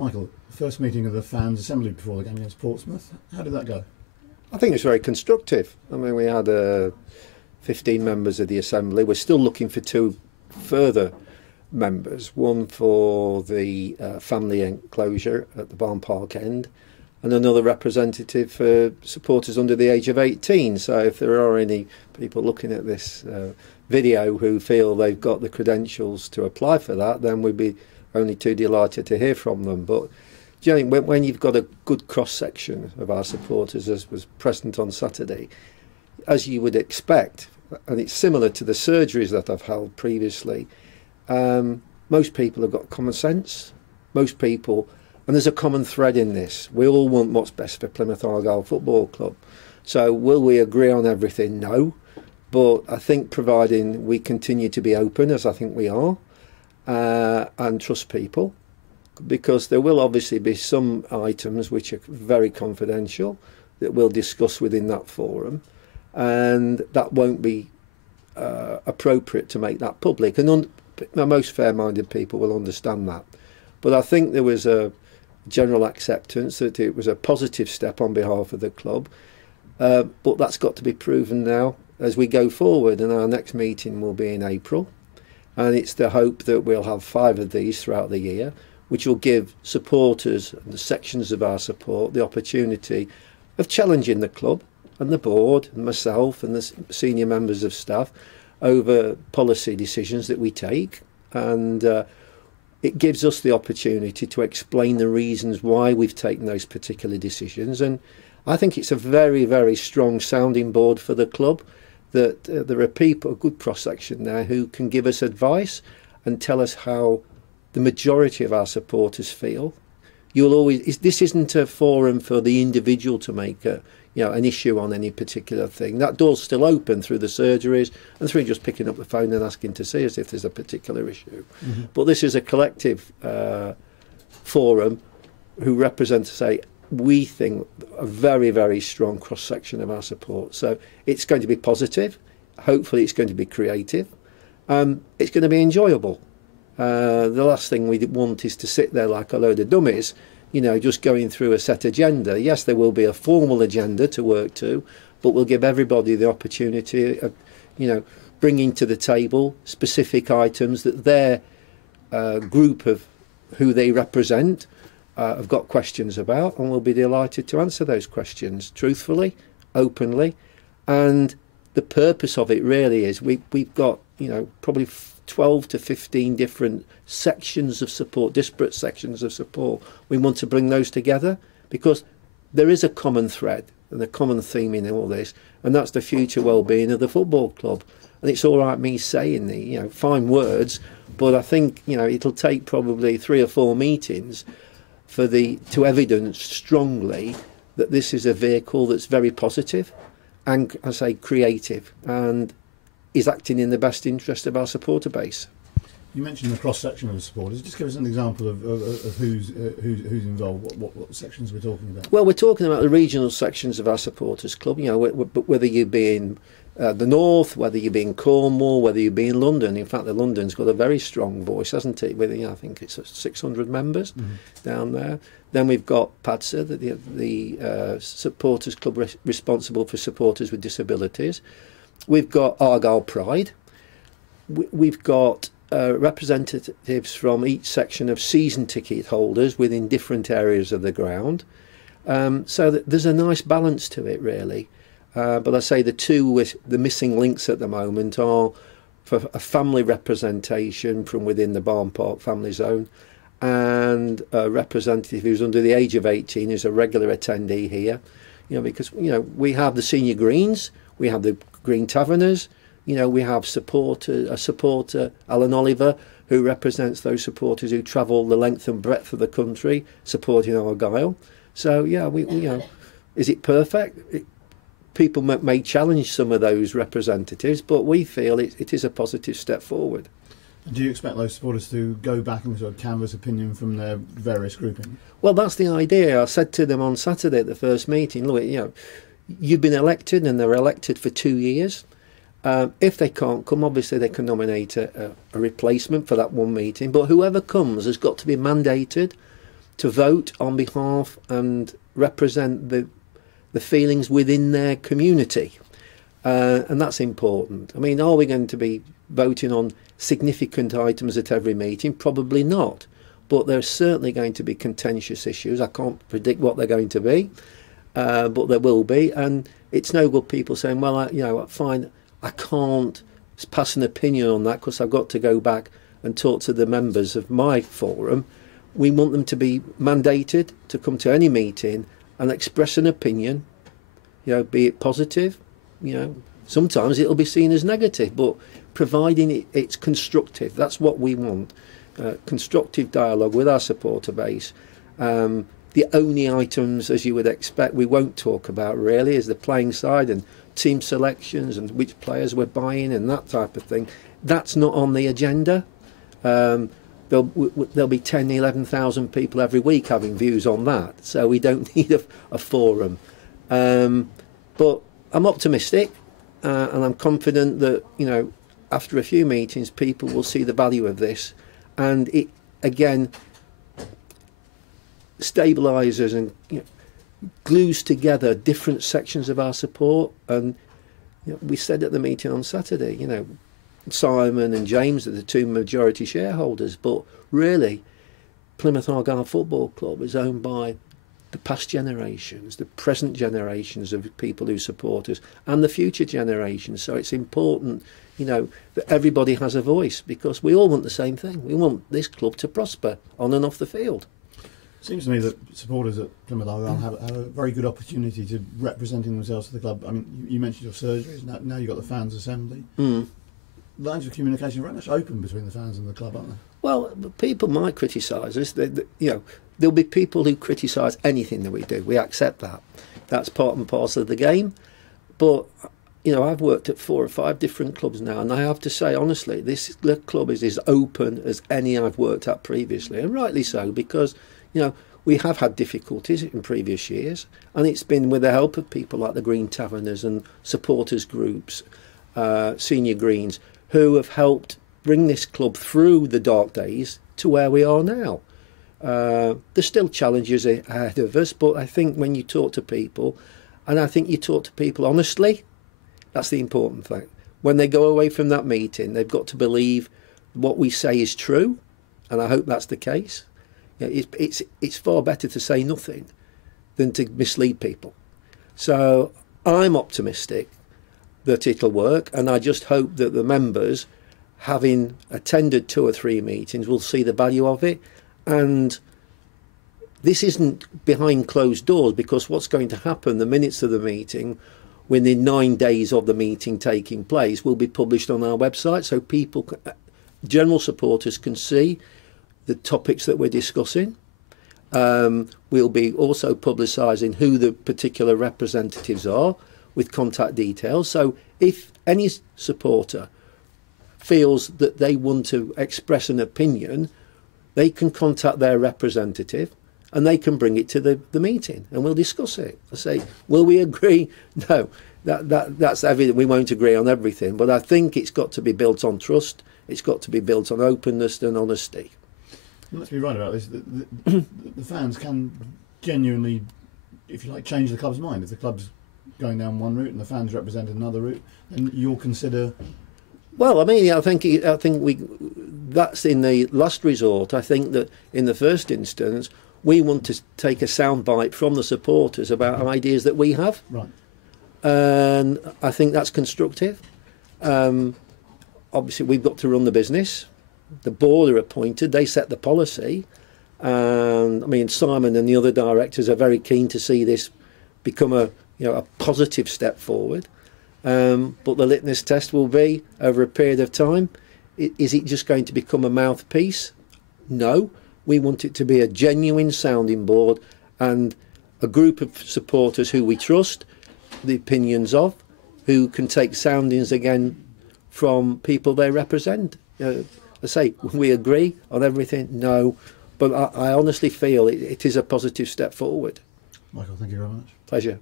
Michael, first meeting of the Fans Assembly before the game against Portsmouth. How did that go? I think it's very constructive. I mean, we had 15 members of the Assembly. We're still looking for 2 further members, one for the family enclosure at the Barn Park end and another representative for supporters under the age of 18. So if there are any people looking at this video who feel they've got the credentials to apply for that, then we'd be only too delighted to hear from them. But you know, when you've got a good cross-section of our supporters, as was present on Saturday, as you would expect, and it's similar to the surgeries that I've held previously, most people have got common sense. Most people, and there's a common thread in this, we all want what's best for Plymouth Argyle Football Club. So will we agree on everything? No. But I think providing we continue to be open, as I think we are, and trust people, because there will obviously be some items which are very confidential that we'll discuss within that forum, and that won't be appropriate to make that public. And most fair-minded people will understand that. But I think there was a general acceptance that it was a positive step on behalf of the club, but that's got to be proven now as we go forward, and our next meeting will be in April, and it's the hope that we'll have 5 of these throughout the year, which will give supporters and the sections of our support the opportunity of challenging the club and the board and myself and the senior members of staff over policy decisions that we take, and it gives us the opportunity to explain the reasons why we've taken those particular decisions. And I think it's a very, very strong sounding board for the club, that there are people, a good cross-section there, who can give us advice and tell us how the majority of our supporters feel. You'll always, this isn't a forum for the individual to make an issue on any particular thing. That door's still open through the surgeries and through just picking up the phone and asking to see us if there's a particular issue. Mm-hmm. But this is a collective forum who represent, say, we think, a very, very strong cross-section of our support. So it's going to be positive. Hopefully it's going to be creative. It's going to be enjoyable. The last thing we want is to sit there like a load of dummies, you know, just going through a set agenda. Yes, there will be a formal agenda to work to, but we'll give everybody the opportunity of, you know, bringing to the table specific items that their group of who they represent have got questions about, and we'll be delighted to answer those questions truthfully, openly. And the purpose of it really is we've got, you know, probably 12 to 15 different sections of support, disparate sections of support. We want to bring those together because there is a common thread and a common theme in all this, and that's the future well-being of the football club. And it's all right me saying the, you know, fine words, but I think, you know, it'll take probably 3 or 4 meetings for to evidence strongly that this is a vehicle that's very positive and, I say, creative, and is acting in the best interest of our supporter base. You mentioned the cross-section of the supporters. Just give us an example of who's involved, what sections we're talking about. Well, we're talking about the regional sections of our supporters club, you know, whether you be in the north, whether you be in Cornwall, whether you be in London. In fact, the London's got a very strong voice, hasn't it? With, you know, I think it's 600 members down there. Then we've got PADSA, the supporters club responsible for supporters with disabilities. We've got Argyle Pride. We've got representatives from each section of season ticket holders within different areas of the ground. So that there's a nice balance to it, really. But I say the missing links at the moment are for a family representation from within the Barn Park family zone, and a representative who's under the age of 18 is a regular attendee here. You know, because, you know, we have the senior greens, we have the Green Taverners, you know, we have a supporter, Alan Oliver, who represents those supporters who travel the length and breadth of the country supporting Argyle. So, yeah, we you know, is it perfect? People may challenge some of those representatives, but we feel it is a positive step forward. Do you expect those supporters to go back and sort of canvass opinion from their various groupings? Well, that's the idea. I said to them on Saturday at the first meeting, look, you know, you've been elected and they're elected for 2 years. If they can't come, obviously they can nominate a replacement for that one meeting, but whoever comes has got to be mandated to vote on behalf and represent the feelings within their community. And that's important. I mean, are we going to be voting on significant items at every meeting? Probably not. But there's certainly going to be contentious issues. I can't predict what they're going to be, but there will be. And it's no good people saying, well, fine, I can't pass an opinion on that because I've got to go back and talk to the members of my forum. We want them to be mandated to come to any meeting and express an opinion, be it positive, sometimes it'll be seen as negative, but providing it's constructive, that's what we want. Constructive dialogue with our supporter base. The only items, as you would expect, we won't talk about really is the playing side and team selections and which players we're buying and that type of thing. That's not on the agenda. There'll be 10, 11,000 people every week having views on that, so we don't need a forum. But I'm optimistic, and I'm confident that after a few meetings, people will see the value of this, and it again stabilises and glues together different sections of our support. And we said at the meeting on Saturday, Simon and James are the two majority shareholders, but really Plymouth Argyle Football Club is owned by the past generations, the present generations of people who support us, and the future generations. So it's important, that everybody has a voice, because we all want the same thing. We want this club to prosper on and off the field. It seems to me that supporters at Plymouth Argyle have a very good opportunity to representing themselves to the club. I mean, you mentioned your surgeries. Now you've got the Fans Assembly. Lines of communication are very much open between the fans and the club, aren't they? Well, people might criticise us. There'll be people who criticise anything that we do. We accept that. That's part and parcel of the game. But, I've worked at 4 or 5 different clubs now, and I have to say, honestly, this club is as open as any I've worked at previously, and rightly so, because, we have had difficulties in previous years, and it's been with the help of people like the Green Taverners and supporters groups, Senior Greens, who have helped bring this club through the dark days to where we are now. There's still challenges ahead of us, but I think when you talk to people, and I think you talk to people honestly, that's the important thing. When they go away from that meeting, they've got to believe what we say is true, and I hope that's the case. It's far better to say nothing than to mislead people. So I'm optimistic that it'll work, and I just hope that the members, having attended 2 or 3 meetings, will see the value of it. And this isn't behind closed doors, because what's going to happen, the minutes of the meeting, within 9 days of the meeting taking place, will be published on our website, so people, general supporters, can see the topics that we're discussing. We'll be also publicising who the particular representatives are, with contact details. So if any supporter feels that they want to express an opinion, they can contact their representative and they can bring it to the meeting, and we'll discuss it. I say, will we agree? No, that's evident. We won't agree on everything, but I think it's got to be built on trust. It's got to be built on openness and honesty. Let's be right about this. The fans can genuinely, if you like, change the club's mind. If the club's going down one route and the fans represent another route, then you'll consider. Well, I mean, I think that's in the last resort. I think that in the first instance, we want to take a soundbite from the supporters about ideas that we have. Right. And I think that's constructive. Obviously, we've got to run the business. The board are appointed. They set the policy. And I mean, Simon and the other directors are very keen to see this become a positive step forward. But the litmus test will be, over a period of time, is it just going to become a mouthpiece? No. We want it to be a genuine sounding board and a group of supporters who we trust the opinions of, who can take soundings again from people they represent. I say, we agree on everything? No. But I honestly feel it is a positive step forward. Michael, thank you very much. Pleasure.